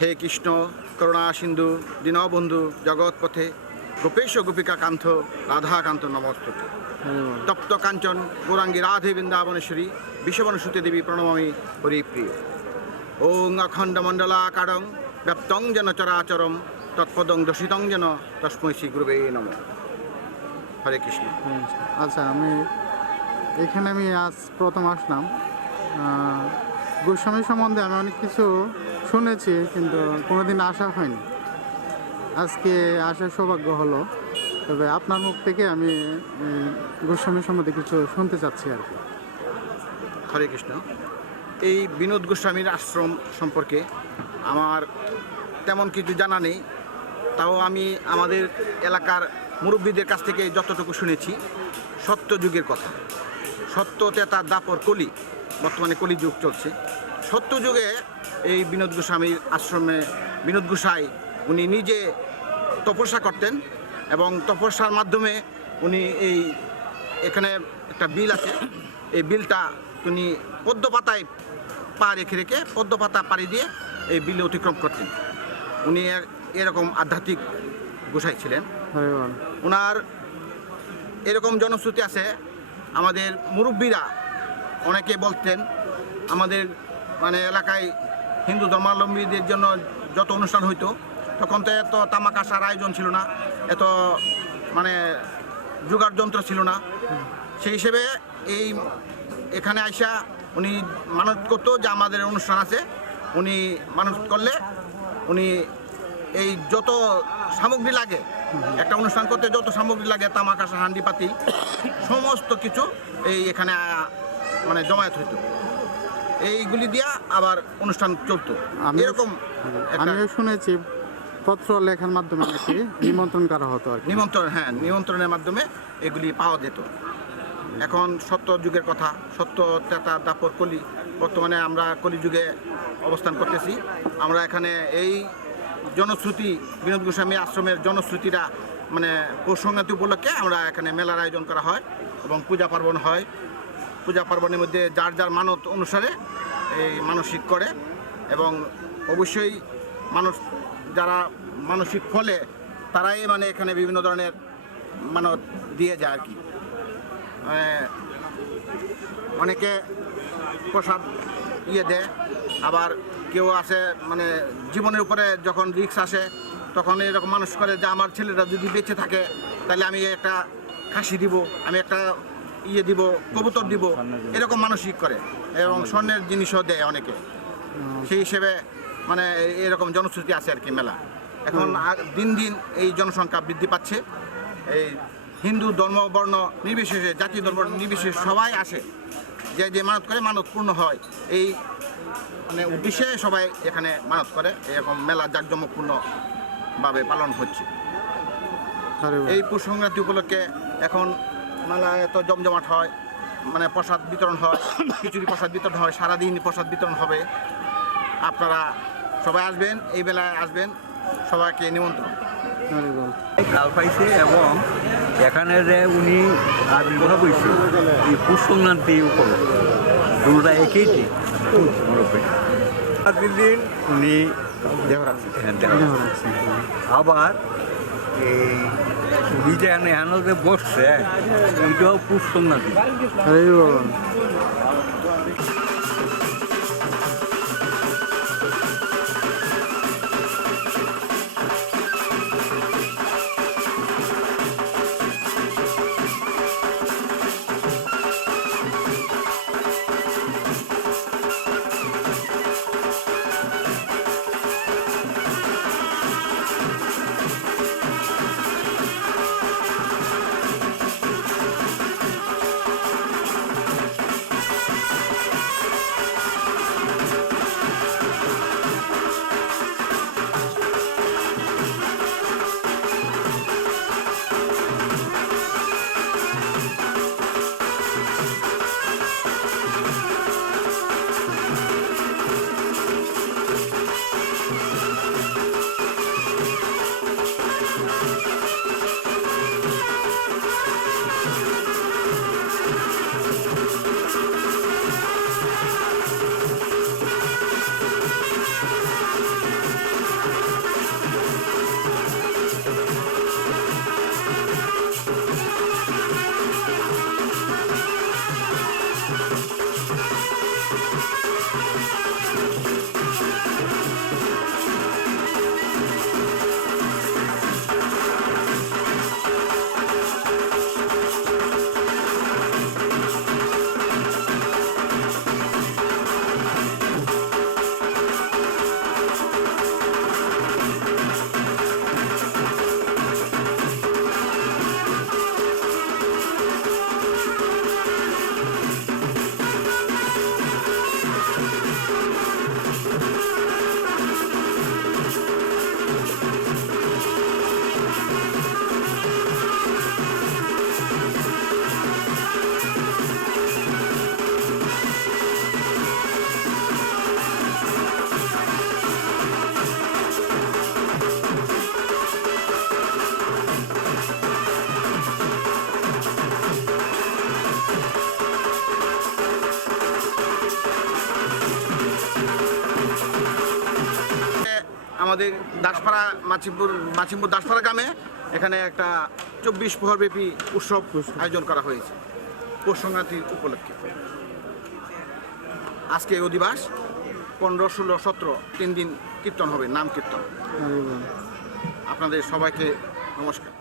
হে কৃষ্ণ করুণা সিন্ধু দীনবন্ধু জগৎপথে গোপেশ গোপিকা কান্ত রাধাকান্ত নমস্তুতে। তপ্ত কাঞ্চন গৌরাঙ্গী রাধে বৃন্দাবনেশ্বরী বিষবনসুতে দেবী প্রণমামি হরিপ্রিয়। ওং অখণ্ডমণ্ডলাকারং ব্যাপ্তং যেন চরাচরম তৎপদং দশিতং যেন তস্मै শ্রী গুরুবে নমঃ। হরে কৃষ্ণ। আচ্ছা, আমি আজ প্রথম আসলাম। গোস্বামী সম্বন্ধে আমি অনেক কিছু শুনেছি, কিন্তু কোনোদিন আসা হয়নি। আজকে আসার সৌভাগ্য হলো। তবে আপনার মুখ থেকে আমি গোস্বামী সম্বন্ধে কিছু শুনতে চাচ্ছি আর কি। হরে কৃষ্ণ। এই বিনোদ গোস্বামীর আশ্রম সম্পর্কে আমার তেমন কিছু জানা নেই, তাও আমি আমাদের এলাকার মুরব্বীদের কাছ থেকে যতটুকু শুনেছি, সত্য যুগের কথা। সত্য তেতা দাপর কলি, বর্তমানে কলি যুগ চলছে। সত্য যুগে এই বিনোদ গোস্বামীর আশ্রমে বিনোদ গোসাই উনি নিজে তপস্যা করতেন, এবং তপস্যার মাধ্যমে উনি এখানে একটা বিল আছে, এই বিলটা উনি পদ্ম পাতায় পা রেখে রেখে পদ্ম পাতা পাড়ি দিয়ে এই বিলে অতিক্রম করতেন। উনি এরকম আধ্যাত্মিক গোসাই ছিলেন। ওনার এরকম জনশ্রুতি আছে, আমাদের মুরব্বীরা অনেকে বলতেন, আমাদের মানে এলাকায় হিন্দু ধর্মাবলম্বীদের জন্য যত অনুষ্ঠান হইতো, তখন তো এত তামাক আসার আয়োজন ছিল না, এত মানে জোগাড় যন্ত্র ছিল না। সেই হিসেবে এখানে আইসা উনি মানত করতো যে আমাদের অনুষ্ঠান আছে, উনি মানত করলে উনি এই যত সামগ্রী লাগে, একটা অনুষ্ঠান করতে যত সামগ্রী লাগে, তামাক আসা, হান্ডি পাতি, সমস্ত কিছু এখানে মানে জমায়েত হইতো। এইগুলি দিয়া আবার অনুষ্ঠান চলতো। এরকম আমিও শুনেছি পত্র লেখার মাধ্যমে নাকি নিমন্ত্রণ করা হতো আর কি। নিমন্ত্রণের মাধ্যমে এগুলি পাওয়া যেত। এখন সত্য যুগের কথা, সত্য তেতা দাপর কলি, বর্তমানে আমরা কলি যুগে অবস্থান করতেছি। আমরা এখানে এই জনশ্রুতি বিনোদ গোস্বামী আশ্রমের জনশ্রুতিরা মানে পৌষ সংক্রান্তি উপলক্ষে আমরা এখানে মেলার আয়োজন করা হয় এবং পূজা পার্বণ হয়। পূজা পার্বণের মধ্যে যার যার মানত অনুসারে এই মানসিক করে, এবং অবশ্যই মানুষ যারা মানসিক ফলে তারাই মানে এখানে বিভিন্ন ধরনের মানত দিয়ে যায় আর কি। অনেকে প্রসাদ দেয়, আবার কেউ আসে মানে জীবনের উপরে যখন রিস্ক আসে তখন এরকম মানুষ করে যে আমার ছেলেটা যদি বেঁচে থাকে তাহলে আমি একটা খাসি দিব, আমি একটা দিব, কবুতর দিব, এরকম মানসিক করে, এবং স্বর্ণের জিনিসও দেয় অনেকে। সেই হিসেবে মানে এরকম জনশ্রুতি আছে আর কি মেলা। এখন দিন দিন এই জনসংখ্যা বৃদ্ধি পাচ্ছে। এই হিন্দু ধর্ম বর্ণ নির্বিশেষে, জাতি ধর্ম নির্বিশেষে সবাই আসে, যে মানত করে মানত পূর্ণ হয়, এই মানে উদ্দেশ্যে সবাই এখানে মানত করে। এরকম মেলা জাঁকজমকপূর্ণভাবে পালন হচ্ছে। এই পৌষ সংক্রান্তি উপলক্ষে এখন মেলা এত জমজমাট হয়, মানে প্রসাদ বিতরণ হয়, খিচুড়ি প্রসাদ বিতরণ হয়, সারাদিন প্রসাদ বিতরণ হবে। আপনারা সবাই আসবেন, এই বেলায় আসবেন, সবাইকে নিমন্ত্রণ। কাল পাইছে, এবং এখানে যে উনি আবির্ভাব হয়েছে এই পৌষ সংক্রান্তি উপলক্ষে, দুটা একই দিন দিন উনি আবার এই বিজয়ানে হেন যে বসছে, এইটাও পৌষ সংক্রান্তি। আমাদের দাসপাড়া মাছিমপুর দাসপাড়া গ্রামে এখানে একটা 24 প্রহরব্যাপী উৎসব আয়োজন করা হয়েছে পৌষ সংক্রান্তির উপলক্ষে। আজকে এই অধিবাস 15, 16, 17 3 দিন কীর্তন হবে, নাম কীর্তন। আরে বাহ। আপনাদের সবাইকে নমস্কার।